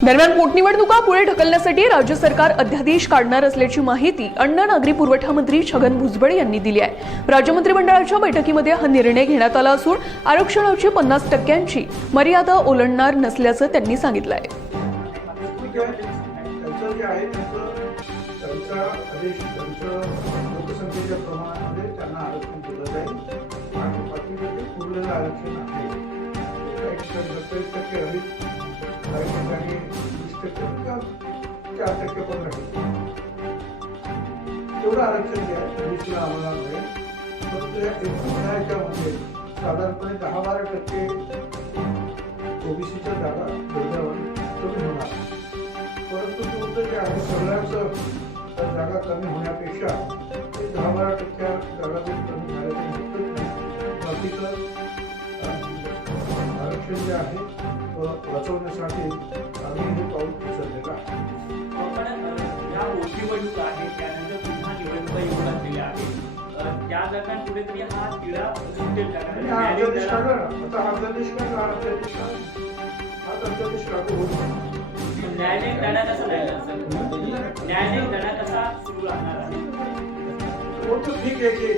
दरम्यान पोटनिवडणुका पुढे ढकलण्यासाठी राज्य सरकार अध्यादेश काढणार असल्याची माहिती अन्न नागरी पुरवठा मंत्री छगन भुजबळ यांनी दिली आहे। राज्य मंत्रिमंडळाच्या बैठकीमध्ये हा निर्णय घेण्यात आला असून आरक्षणाची 50% मर्यादा ओलांडणार नसल्याचं त्यांनी सांगितलं आहे। आरक्षण जे आहे 20 ला आम्हाला मिळेल, परंतु या एकूण न्यायाच्यामध्ये साधारणपणे 10-12% ओबीसीच्या जागा दुर्दैवाने कमी होणार। परंतु तुमचं जे आहे सगळ्याच जागा कमी होण्यापेक्षा 10-12% जागा जरी कमी झाल्या तरी हरकत नाही। बाकीचं आरक्षण जे आहे वाचवण्यासाठी आम्ही हे पाऊल उचललेलं आहे। निवडणूक आहे त्यानंतर पुन्हा निवडणुका येऊ लागलेल्या आहेत, त्या दरम्यान कुठेतरी हा तिढा सुटेल का? न्यायालयीन लढा कसा राहिला असेल? न्यायालयीन लढा कसा सुरू राहणार आहे? तो ठीक आहे की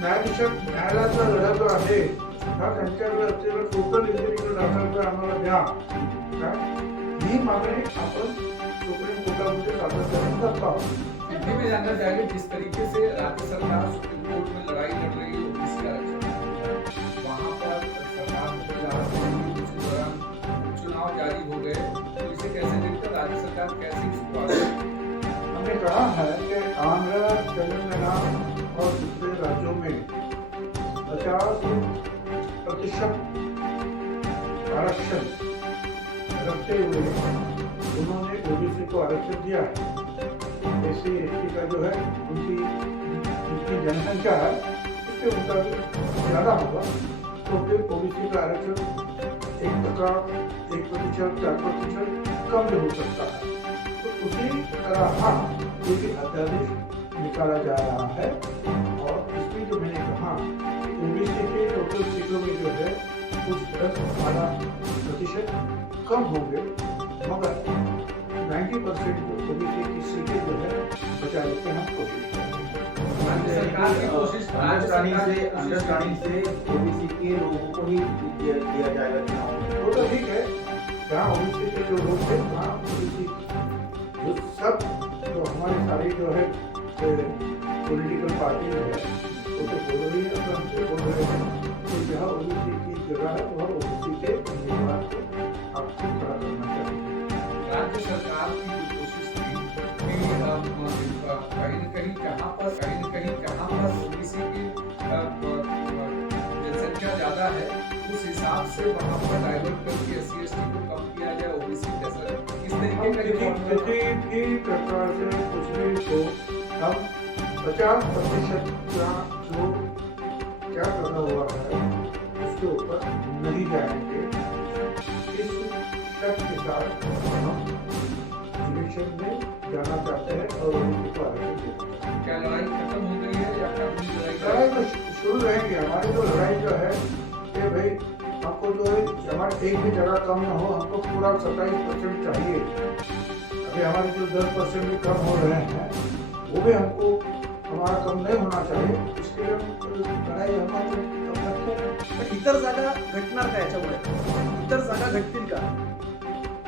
न्यायालयाचा लढा जो आहे हा त्यांच्याकडे असलेला टोटल इंजिनिअरिंग दाखल आम्हाला द्या, ही मागणी आपण सुप्रीम कोर्टामध्ये सातत्याने करतो आहोत। ये भी जानना चाहिए जिस तरीके से राज्य सरकार सुप्रीम कोर्ट में लड़ाई लड़ रही है ओबीसी आरक्षण, वहाँ पर सरकार कुछ दौरान चुनाव जारी हो गए, तो इसे कैसे देखकर राज्य सरकार कैसे इसको आगे? हमने कहा है कि आंध्र, तेलंगाना और दूसरे राज्यों में 50% आरक्षण रखते हुए उन्होंने ओबीसी को आरक्षण दिया है। एससी एसटी का जो है उनकी जनसंख्या है उसके मुताबिक ज़्यादा होगा, तो फिर ओबीसी का आरक्षण 1%, 1%, 4% कम भी हो सकता है। तो उसी तरह ये भी अध्यादेश निकाला जा रहा है और इसमें जो मैंने कहा ओबीसी के टोटल सीटों में जो है कुछ 10-12% कम होंगे, मगर 90% ओबीसी की सीटें जो है बचाने की हम कोशिश करेंगे। सरकार की कोशिश अंडरस्टैंडिंग से ओबीसी के लोगों को ही दिया जाएगा चुनाव। वो तो ठीक है, जहाँ ओबीसी के जो लोग थे वहाँ ओबीसी जो सब जो हमारी सारी जो है पॉलिटिकल पार्टी जो है वो तो बोल रही है, हमसे बोल रहे हैं कि जहाँ ओबीसी की जगह है वह ओबीसी के उम्मीदवार को आपको खड़ा करना चाहिए। राज्य सरकार की जो कोशिश थी कि कहीं न कहीं जहाँ पर ओबीसी की जनसंख्या ज़्यादा है उस हिसाब से वहाँ पर डाइवर्ट करके एससी एसटी को कम किया जाए, ओबीसी कैसा इस तरीके का किसी भी प्रकार से कुछ भी तो हम 50% का जो क्या करना हुआ है उसके ऊपर नहीं जाएंगे। इस शर्त के साथ हम इलेक्शन में जाना चाहते हैं और उन्हीं को आरक्षण देना चाहते हैं। क्या लड़ाई खत्म हो गई है या काफी लड़ाई तो शुरू रहेगी। हमारी जो लड़ाई जो है कि भाई हमको जो है हमारे एक भी जगह कम ना हो, हमको पूरा 27% चाहिए। अभी हमारे जो 10% भी कम हो रहे हैं वो भी हमको हमारा कम नहीं होना चाहिए, इसके लिए लढाई हमारी इतर जागा घटणार का याच्यामुळे? इतर जागा घटतील का?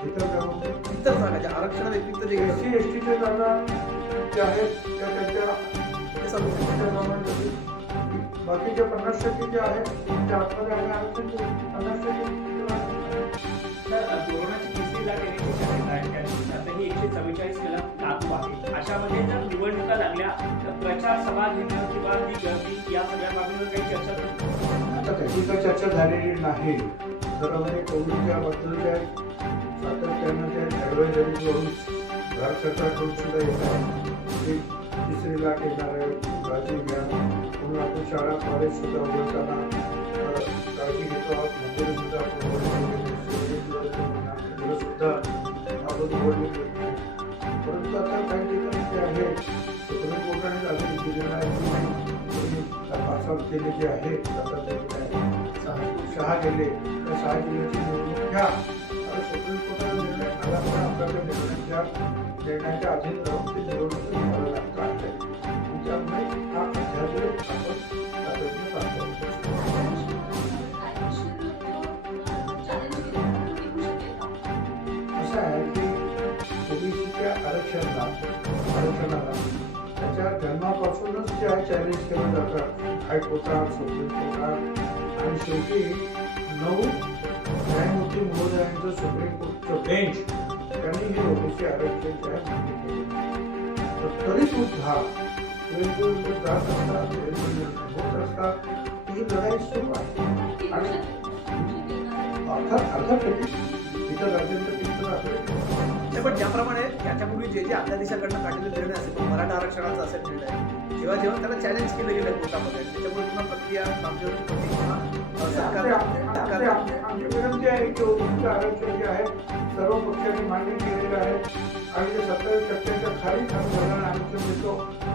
इतर जागा ज्या आरक्षणा व्यतिरिक्त जे एससी एसटीच्या जागा ज्या आहेत त्या बाकीच्या 50% ज्या आहेत त्या आतमध्ये आम्ही आरक्षण देऊ। 50% कोरोनाची तिसरी लाट येण्याची शक्यता आहे, त्यातही 144 कलम लागू आहे। अशामध्ये जर निवडणुका लागल्या तर प्रचार सभा घेणं किंवा ती गर्दी या सगळ्या बाबींवर काही चर्चा झाली? आता त्याची काही चर्चा झालेली नाही। खरं म्हणजे कोविडच्या बद्दलच्या सातत्यानं त्या ॲडव्हायझरीजवरून भारत सरकारकडून सुद्धा येत आहे, तिसरी लाट येणार आहे, काळजी घ्या म्हणून आपण शाळा कॉलेज सुद्धा उघडताना काळजी घेतो आहोत। मंदिरं सुद्धा आपण सुद्धा आपण उघडली केली आहे। परंतु आता काही ठिकाणी जे आहे सुप्रीम कोर्टाने अजून दिलेलं आहे की तपासात केले जे आहे सहा गेले त्या 6 जिल्ह्याची निवडणूक घ्या। आता सुप्रीम कोर्टाचा निर्णय आला सरकारच्या निर्णयाच्या अधीन राहून ते निवडणूक घ्यावं लागतं आहे. आणि त्यामुळे हा अध्यादेश आपण प्रयत्न करतो. असं आहे की ओबीसीच्या आरक्षणाला त्याच्या जन्मापासूनच जे आहे चॅलेंज केलं जातं हायकोर्टात, सुप्रीम कोर्टात आणि शेवटी 9 न्यायमूर्ती महोदयांचं सुप्रीम कोर्टचं बेंच त्यांनी हे ओबीसी आरक्षण जे आहे मान्य केलं. तर तरी सुद्धा वेगवेगळे जात असतात, वेगवेगळे होत असतात, ही लढाई सुरू आहे. आणि अर्थात इतर राज्यांपैकी तर नाही, पण ज्याप्रमाणे याच्यापूर्वी जे अध्यादेशाकडनं काढलेले निर्णय असेल पण मराठा आरक्षणाचा असेल निर्णय जेव्हा त्याला चॅलेंज केलं गेलं कोर्टामध्ये त्याच्यामुळे पुन्हा प्रक्रिया तांत्रिक पद्धती किंवा सरकार आमची विनंती आहे की ओबीसीचं आरक्षण जे आहे सर्व पक्षांनी मान्य केलेलं आहे आणि जे 27% खाली संविधानाने आरक्षण देतो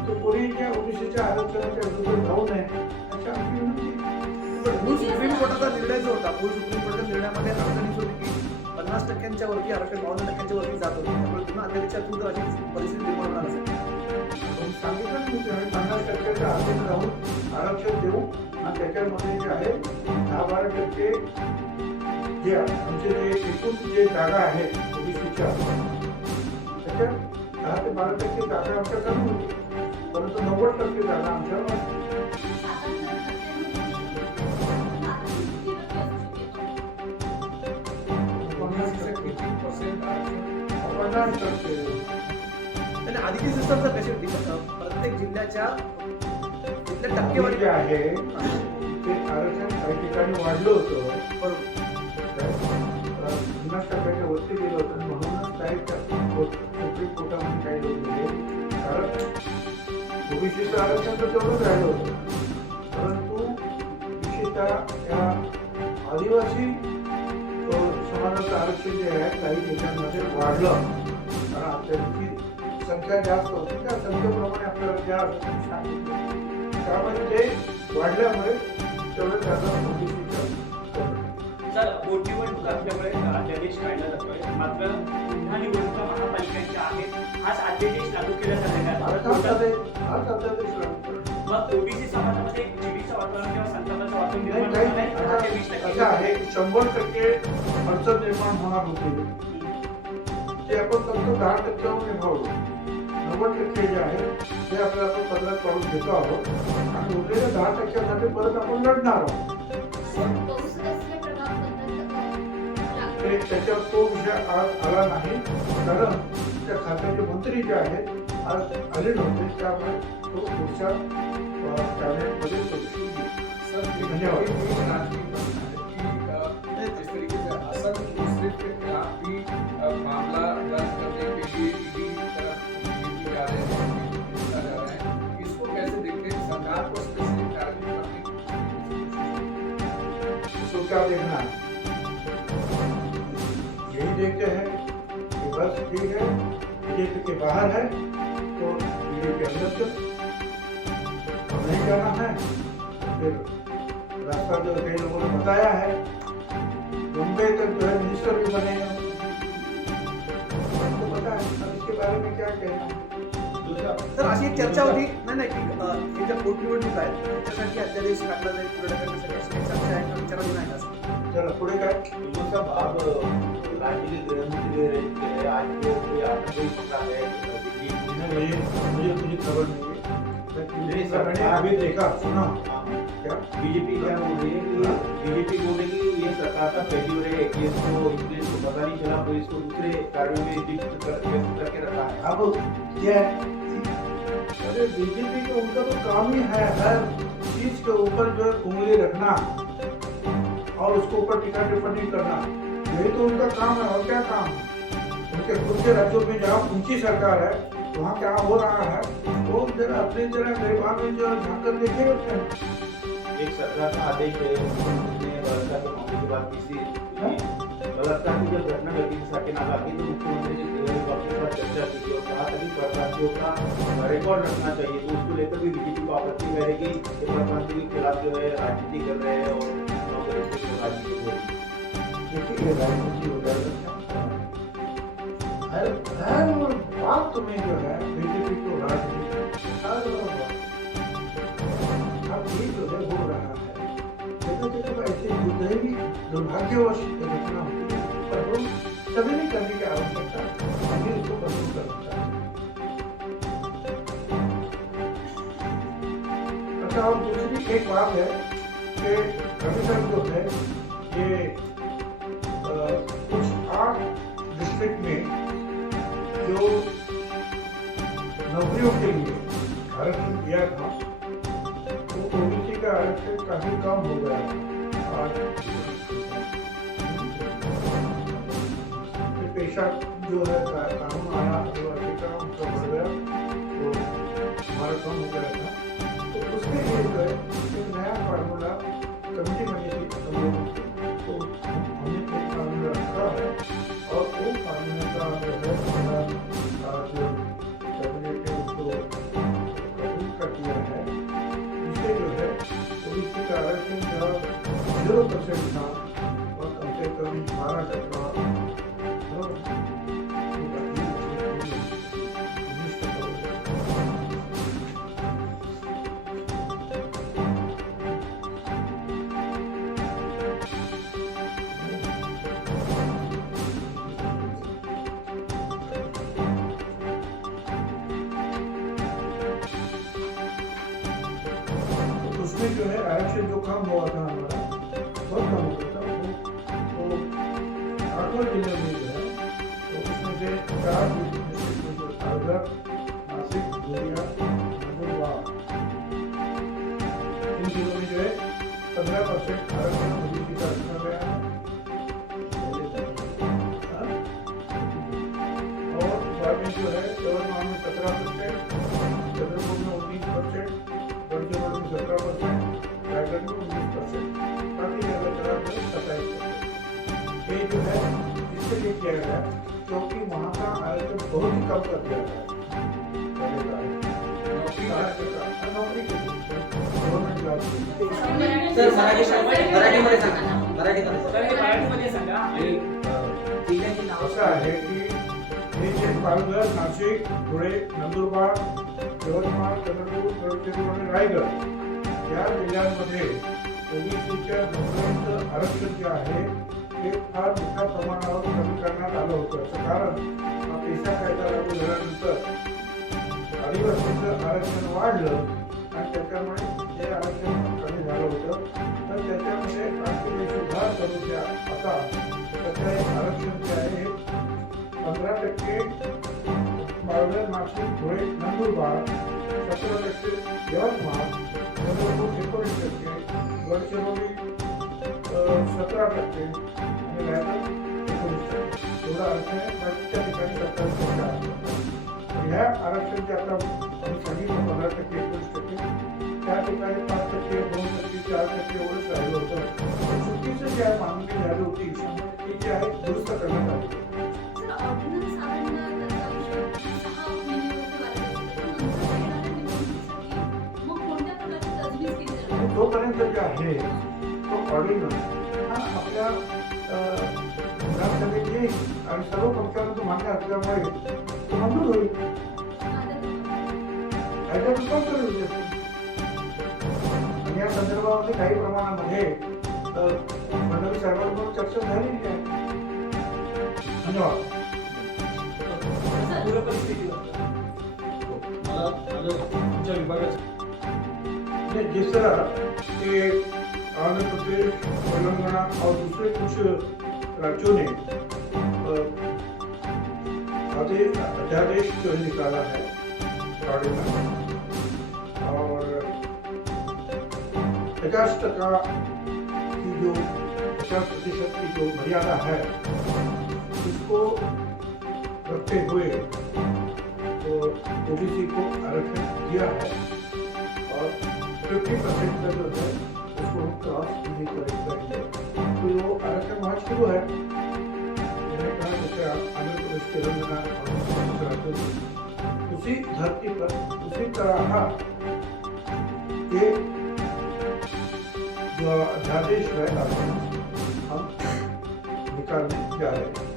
तो कोणीही ओबीसीच्या आरक्षणाच्या विरुद्ध जाऊ नये अशी आमची विनंती आहे. मूळ सुप्रीम कोर्टाचा निर्णय जो होता मूळ सुप्रीम कोर्टाच्या निर्णयामध्ये अडचणीच होती की 50% वरती आरक्षण 52% वरती जात होते त्यामुळे पुन्हा अध्यादेशात सुद्धा अशी परिस्थिती निर्माण होणार असेल. आपण सांगितलं की आम्ही 50%च्या अधीन राहून आरक्षण देऊ आणि त्याच्यामध्ये जे आहे 10-12% जे आमचे जे एकूण जे जागा आहेत ओबीसीच्या त्याच्यात 10 ते 12% जागा आमच्या कमी होती परंतु 90% जागा आमच्या आणि आधीची सिस्टम तर कशी होती प्रत्येक जिल्ह्याच्या टक्केवारी जे आहे ते आरक्षण काही ठिकाणी वाढलं होतं बरोबर 50% वरती गेलं होतं म्हणूनच काही सुप्रीम कोर्टामध्ये काही लोक गेले कारण ओबीसीचं आरक्षण तर तेवढंच राहिलं होतं परंतु विशेषतः या आदिवासी समाजाचं आरक्षण जे आहे काही देशांमध्ये वाढलं कारण त्यांची संख्या जास्त होती त्या संख्येप्रमाणे आपल्याला ज्या सांगितलं त्यामुळे ते वाढल्यामुळे तेवढं त्याचा ओबीसीचं सर पोटनिवडणूक असल्यामुळे अध्यादेश काढला जातोय मात्र पुन्हा निवडणुका महापालिकांच्या आहेत हाच अध्यादेश लागू केला अध्यादेश मग ओबीसी समाजामध्ये एक जीवीचं वातावरण किंवा संतापाचं वातावरण निर्माण होणार नाही आता ते 20% असं आहे की 100% अडचण निर्माण होणार होते ते आपण फक्त 10% निभावलो 90% जे आहे ते आपल्याला आपण पदरात काढून घेतो आहोत आणि उरलेल्या 10%साठी परत आपण लढणार आहोत त्याच्यावर तो विषय आज आला नाही कारण त्या खात्याचे मंत्री जे आहेत आज आले नव्हते त्यामुळे तो पुढच्या कॅबिनेटमध्ये धन्यवाद. जिस तरीके से असद मुशर्रफ के खिलाफ भी मामला दर्ज करने के लिए ईडी तरफ जा रहे हैं इसको कैसे देखते हैं सरकार को स्पेसिफिक टारगेट करने इसको क्या देखना है यही देखते हैं कि बस ठीक है बीजेपी के बाहर है तो बीजेपी के अंदर चलो अब नहीं जाना है फिर रास्ता जो कई लोगों ने बताया है मुंबई तक जो है मिनिस्टर भी बनेगा आपको पता है अब इसके बारे में क्या कहना है तर अशी एक चर्चा होती नाही की हे ज्या पोटनिवडणूक आहेत त्याच्यासाठी अध्यादेश काढला जाईल पुढे ढकलण्यासाठी अशी काही चर्चा आहे का विचारायची नाही का चला पुढे काय साहब आप राज्य के गृह मंत्री रहे आज तो कोई आपने कोई पता है मुझे खबर नहीं है मैंने अभी देखा सुना क्या बीजेपी क्या बोल रही है कि बीजेपी बोल रही है कि ये सरकार का फेल्यूर है कि इसको पता नहीं चला तो इसको दूसरे कार्यों में व्यस्त करके रखा है अब क्या अरे बीजेपी का उनका तो काम ही है हर चीज के ऊपर जो है उंगली रखना और उसके ऊपर टीका टिप्पणी करना यही तो उनका काम है और क्या काम है उनके खुद के राज्यों में जहाँ उनकी सरकार है वहाँ क्या हो रहा है वो जरा अपनी जरा गरीबान में जो झाँक कर देखे होते हैं एक सरकार का आदेश है उसने बलात्कार के मामले के बाद किसी बलात्कार की जब घटना घटी थी साकेनाका की तो मुख्यमंत्री जी गृह विभाग के साथ चर्चा की थी और कहा था कि प्रत्याशियों का रिकॉर्ड रखना चाहिए तो उसको लेकर भी बीजेपी को आपत्ति रहेगी कि प्रधानमंत्री के खिलाफ जो है राजनीति कर रहे हैं और देखिए राजनीति हो जाएगा हर बात में जो है बीजेपी को राजनीति हर बात अब ये जो है हो रहा है जगह जगह ऐसे युद्ध भी दुर्भाग्यवश घटना होती है पर हम सभी ने करने की आवश्यकता हमें इसको कंट्रोल करना चाहिए। अच्छा और दूसरी एक बात है कि अभी तक जो है ये कुछ 8 डिस्ट्रिक्ट में जो नौकरियों के लिए आरक्षण दिया था वो ओबीसी का आरक्षण काफी कम हो गया और ये पेशा जो है कानून आया आदिवासी का उनका बढ़ गया तो हमारा कम हो गया था तो उसके लिए जो है एक नया फार्मूला कमेटी बनी थी हम लोगों की तो हमने एक फार्मूला रखा है और वो फार्मूला का जो है जो कैबिनेट ने उसको कबूल कर दिया है इससे जो है ओबीसी का आरक्षण जो 0% था और कम से कम 12% उसमें जो है आरक्षण जो कम हुआ था हमारा बहुत कम हो गया था वो 8वें जिले में जो है तो उसमें से 4 डिस्ट्रिक्ट में जो सागर नासिक धुलिया नंदुरबार इन जिलों में जो है 15% आरक्षण ओबीसी का रखा गया है और बाकी जो है यवतमाल में 17%, चंद्रपुर में 19%, गढ़चिरौली में 17%, रायगढ़ में 19%, बाकी जगह जगह में 27%। ये जो है इसलिए किया गया क्योंकि वहाँ का आरक्षण बहुत ही कम कर दिया गया नौकरी के गवर्नमेंट जॉब सर मराठीमध्ये सांगा मराठीमध्ये सांगा जिल्ह्याची नावं असं आहे की हे जे पालघर नाशिक धुळे नंदुरबार यवतमाळ चंद्रपूर गडचिरोली आणि रायगड या जिल्ह्यांमध्ये ओबीसीच्या नोकऱ्यांचं आरक्षण जे आहे ते फार मोठ्या प्रमाणावर कमी करण्यात आलं होतं याचं कारण हा पेशा कायदा लागू झाल्यानंतर आदिवासींचं आरक्षण वाढलं आणि त्याच्यामुळे हे आरक्षण कमी झालं होतं तर त्याच्यामध्ये आणखी सुधार करून द्या आता सध्या हे आरक्षण जे आहे 15% पालघर नाशिक धुळे नंदुरबार 17% यवतमाळ चंद्रपूर 19%, गडचिरोली 17% आणि रायगड 19% एवढं आरक्षण आहे बाकीच्या ठिकाणी 27% आहे ह्या आरक्षण जे आता आम्ही सांगितलं 15% 19% त्या ठिकाणी 5%, 2%, 4% एवढंच राहिलं होतं चुकीचं जे आहे मागणी झाली होती ती जी आहे दुरुस्त करण्यात आली तोपर्यंत जे आहे तो ऑर्डिनन्स हा आपल्या विधानसभेत येईल आणि सर्व पक्षांचं मान्य असल्यामुळे तो मंजूर होईल कायद्यात रूपांतर होईल आणि या संदर्भामध्ये काही प्रमाणामध्ये फडणवीस साहेबांबरोबर चर्चा झालेली आहे धन्यवाद पूर्ण परिस्थितीवर आमच्या विभागाचं जिस तरह के आंध्र प्रदेश तेलंगाना और दूसरे कुछ राज्यों ने अध्यादेश जो है निकाला है ऑर्डिनेंस और 50% की जो 50% की जो मर्यादा है उसको रखते हुए तो ओबीसी को आरक्षण दिया है और 50% का जो है उसको हम क्रॉस नहीं करेंगे तो वो आरक्षण वहाँ शुरू है मैंने कहा जैसे आप आंध्र प्रदेश तेलंगाना और राज्यों में उसी धरती पर उसी तरह के जो अध्यादेश है हम निकालने जा रहे हैं